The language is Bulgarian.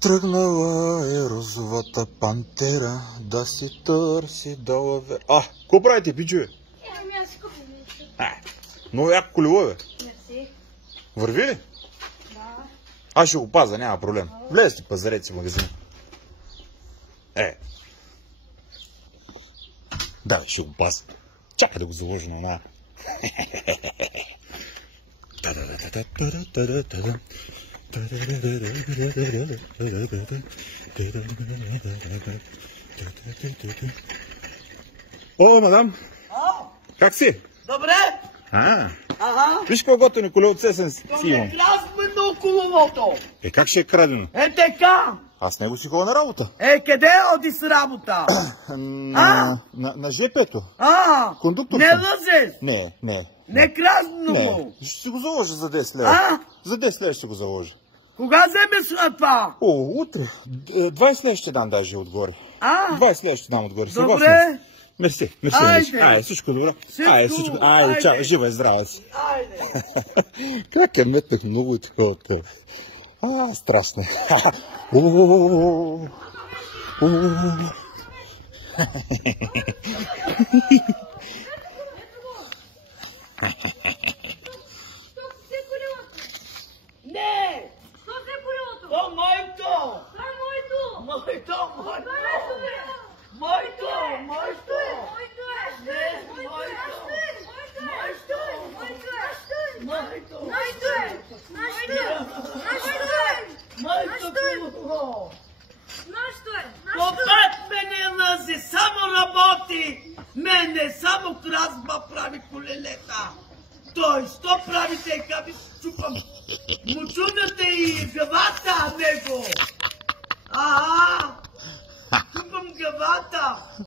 Тръгнала е розовата пантера да си търси долаве. Какво правите, пичове? Ами аз си купим нещо. Много яко колело, бе. Мерси. Върви ли? Да. Аз ще го паза, няма проблем. Влезте, пазарете си в магазина. Да, ще го паза. Чакай да го заложа на една. О, мадам! Как си? Добре? Виж какво готово колелце съм си То имам. е красмено коловото. Как ще е крадено? Е така. Аз с него си ходя на работа. Къде оди с работа? На ЖП-то. Кондуктор Не съм. лъжеш. Не красно. Ще си го заложа за 10 лева. За 10 лева ще го заложа. Кога вземеш на това? Утре. 20 лева ще дам даже отгоре. 20 лева ще дам отгоре. Добре. Мерси. Айде. Всичко добро. Всичко. Айде, чао, жива и здрава си. Айде. Как е метнах много и такова. Страшно. Не. Що взе колелото? То моето. Това е моето. Моето. Това е моето, бе. Моето. Моето е. Моето е. Не, Моето е. моето. Моето е. Моето. Нашето е. Нашето е. Нашето е. Моето колело. Нашето е. Попът мене лъзи, само работи. Мене само кразба прави колелета. Той, що прави така, ви чупам мучуната и главата него. Чупам главата.